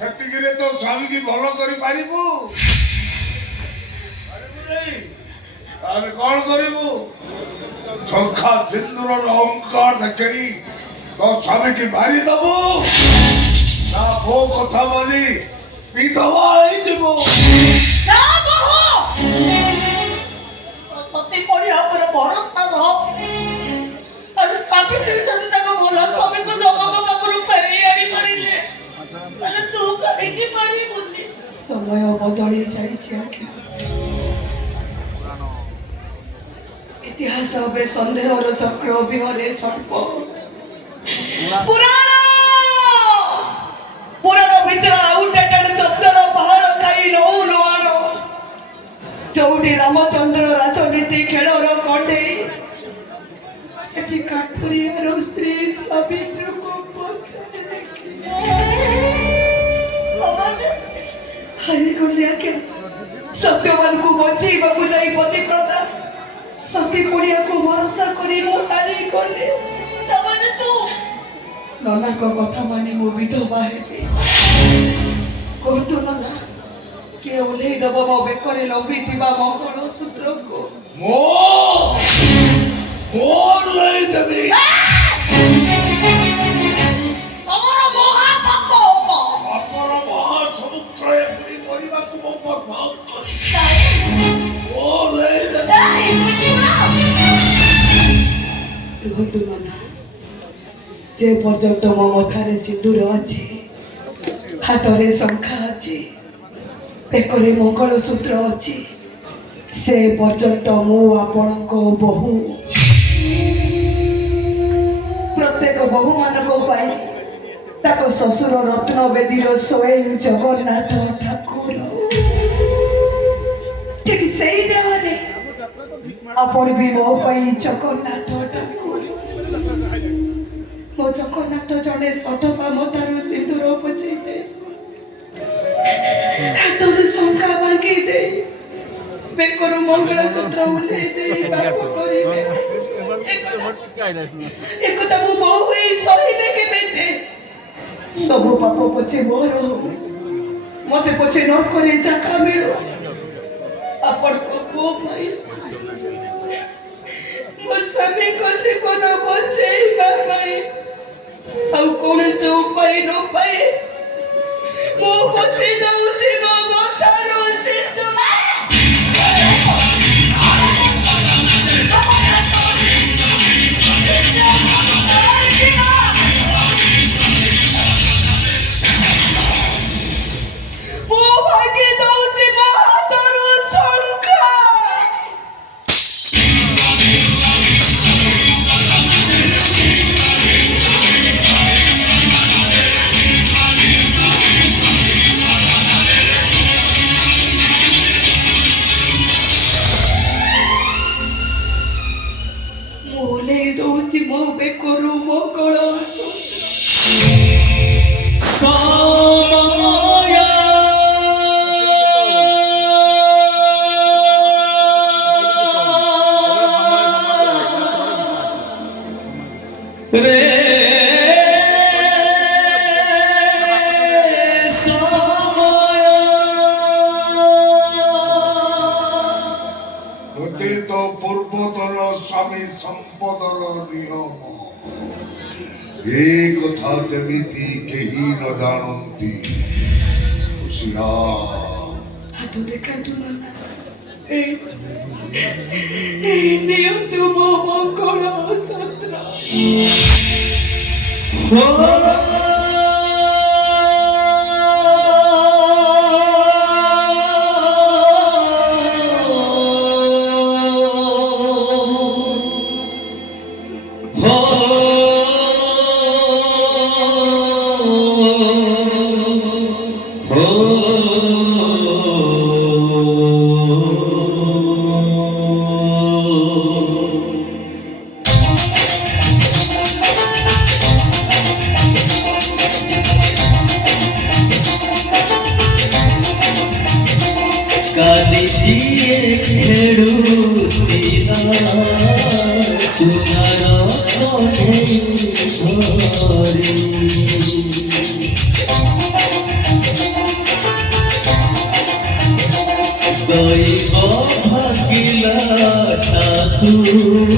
ସେତିକିରେ ତୋ ସ୍ୱାମୀକି ଭଲ କରିପାରିବୁ? ତାହେଲେ କଣ କରିବୁ? ଶଙ୍ଖା ସିନ୍ଦୁରର ଅହଙ୍କାର ଦେଖେଇ ତୋ ସ୍ୱାମୀକି ମାରିଦବୁ ନା ମୋ କଥା ମାନି ବିଧବା ହେଇଯିବୁ? ସତୀ ପଢିବା ଉପରେ ଭରସା ରହ। ଆଉ ସାବିତ୍ରୀ ଯଦି ତାଙ୍କ ଭଲ ସ୍ୱାମୀକୁ ଜଗତ ପାଖରୁ ଫେରେଇ ଆଣିପାରିଲେ ତାହେଲେ ତୁ କାହିଁକି ପାରିବୁନି? ସମୟ ବଦଳି ଯାଇଛି ଆଖି। ଇତିହାସ ଏବେ ସନ୍ଦେହର ଚକ୍ର ବିହରେ ଛଳ୍ପ। ପୁରାଣ ଭିତରେ ଆଉଟେଡେଡ ଶବ୍ଦର ପାହାର ଖାଇ ନଉ ନୁଆଣ। ଯୋଉଠି ରାମଚନ୍ଦ୍ର ରାଜନୀତି ଖେଳର କଣ୍ଢେଇ ସେଠି କାଠୁରିଆର ସ୍ତ୍ରୀ ସାବିତ୍ରୀକୁ ହାରିଗଲି ଆଜ୍ଞା। ସତ୍ୟବାନକୁ ବଞ୍ଚେଇବାକୁ ଯାଇ ପତିବ୍ରତା ସତୀ ପଡ଼ିଆକୁ ଭରସା କରି ମୁଁ ହାରିଗଲି। ନନାଙ୍କ କଥା ମାନି ମୁଁ ବିଧବା ହେବି। କହୁତୁ ନନା କିଏ ଓହ୍ଲେଇ ଦେବ ମୋ ବେକରେ ଲମ୍ବିଥିବା ମଙ୍ଗଳ ସୂତ୍ରକୁ? ଓହ୍ଲେଇ ଦେବି। ଆପଣ ମହାସମୁଦ୍ରରେ ବୁଡ଼ି ମରିବାକୁ ମୁଁ ପସନ୍ଦ କରେ। ଓହ୍ଲେଇ ଦେବି। ରୁହନ୍ତୁ ନନା, ଯେ ପର୍ଯ୍ୟନ୍ତ ମୋ ମଥାରେ ସିନ୍ଦୁର ଅଛି, ହାତରେ ଶଙ୍ଖା ଅଛି, ବେକରେ ମଙ୍ଗଳସୂତ୍ର ଅଛି, ସେ ପର୍ଯ୍ୟନ୍ତ ମୁଁ ଆପଣଙ୍କ ବୋହୂ। ପ୍ରତ୍ୟେକ ବୋହୂମାନଙ୍କ ପାଇଁ ତାଙ୍କ ଶ୍ୱଶୁର ରତ୍ନବେଦୀର ସ୍ୱୟଂ ଜଗନ୍ନାଥ ଠାକୁର। ଠିକ ସେଇ ଦେହରେ ଆପଣ ବି ମୋ ପାଇଁ ଜଗନ୍ନାଥ ଠାକୁର। ମୋ ଜଗନ୍ନାଥ ଜଣେ ସଠପା ମଥାରୁ ସିନ୍ଦୁର ପଚେଇ ଦେଇ, ହାତରୁ ଶଙ୍ଖା ଭାଙ୍ଗି ଦେଇ, ବେକରୁ ମଙ୍ଗଳସୂତ୍ର ଓହ୍ଲେଇ ଦେଇ ବାପ କରିବେ। ଏକଥା ମୁଁ ବୋହୂ ହେଇ ସହିବେ କେମିତି? ସବୁ ପାପ ପଛେ ମୋର ହଉ, ମତେ ପଛେ ନର୍କରେ ଜାଗା ମିଳୁ, ଆପଣଙ୍କ ପୁଅ ପାଇଁ ମୋ ସ୍ୱାମୀଙ୍କ ଜୀବନ ବଞ୍ଚେଇବା ପାଇଁ ଆଉ କୌଣସି ଉପାୟ ନ ପାଏ ମୁଁ ପଛେ ଦଉଛି ମୋ ମଥାରୁ ସିନ୍ଦୁର। ମୁଁ ଭାଙ୍ଗି ଦଉଛି ମୋ ହାତରୁ ଶଙ୍ଖା। ମୁଁ ଓହ୍ଲେଇ ଦଉଛି ମୋ ବେକରୁ ପୂର୍ବତନ ସ୍ୱାମୀ ସମ୍ପଦର ନିୟମ। ଏ କଥା ଯେମିତି କେହି ନ ଜାଣନ୍ତି। ହାତ ଦେଖାନ୍ତୁ ନନା, ନିଅନ୍ତୁ ମୋ ମଙ୍ଗଳସୂତ୍ର। দৈব ভাগিলা ঠাকুর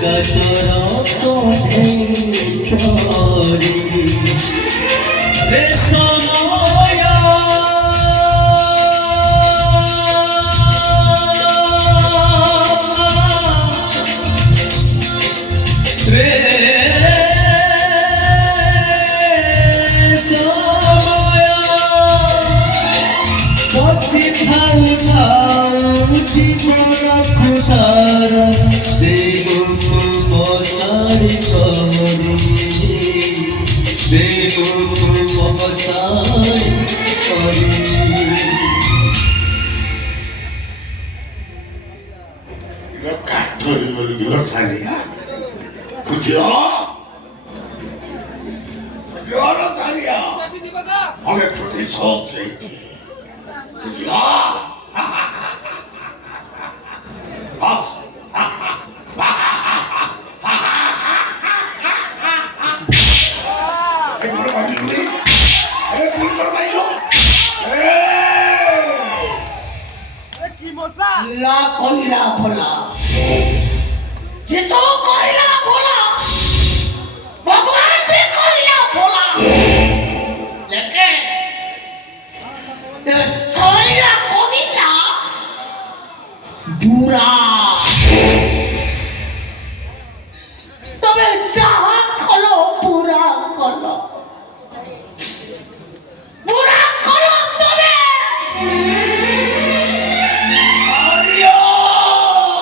কাতর কঠে চরি রে সময় রে সময় পছি ধাউ ধাউ জীবন খুদার দেবুক বসারি করি দেবুক বসারি করি 이거 까토 이거 살이야? 그죠? 그죠? 너 살이야? 오늘 그렇게 속했지. 그죠? 봤어. 이거를 많이 우리? 이거를 많이 줘? ला कोयला भोला जिसो कोयला भोला भगवान भी कोयला भोला लेकिन ये सोयला कोयला बुरा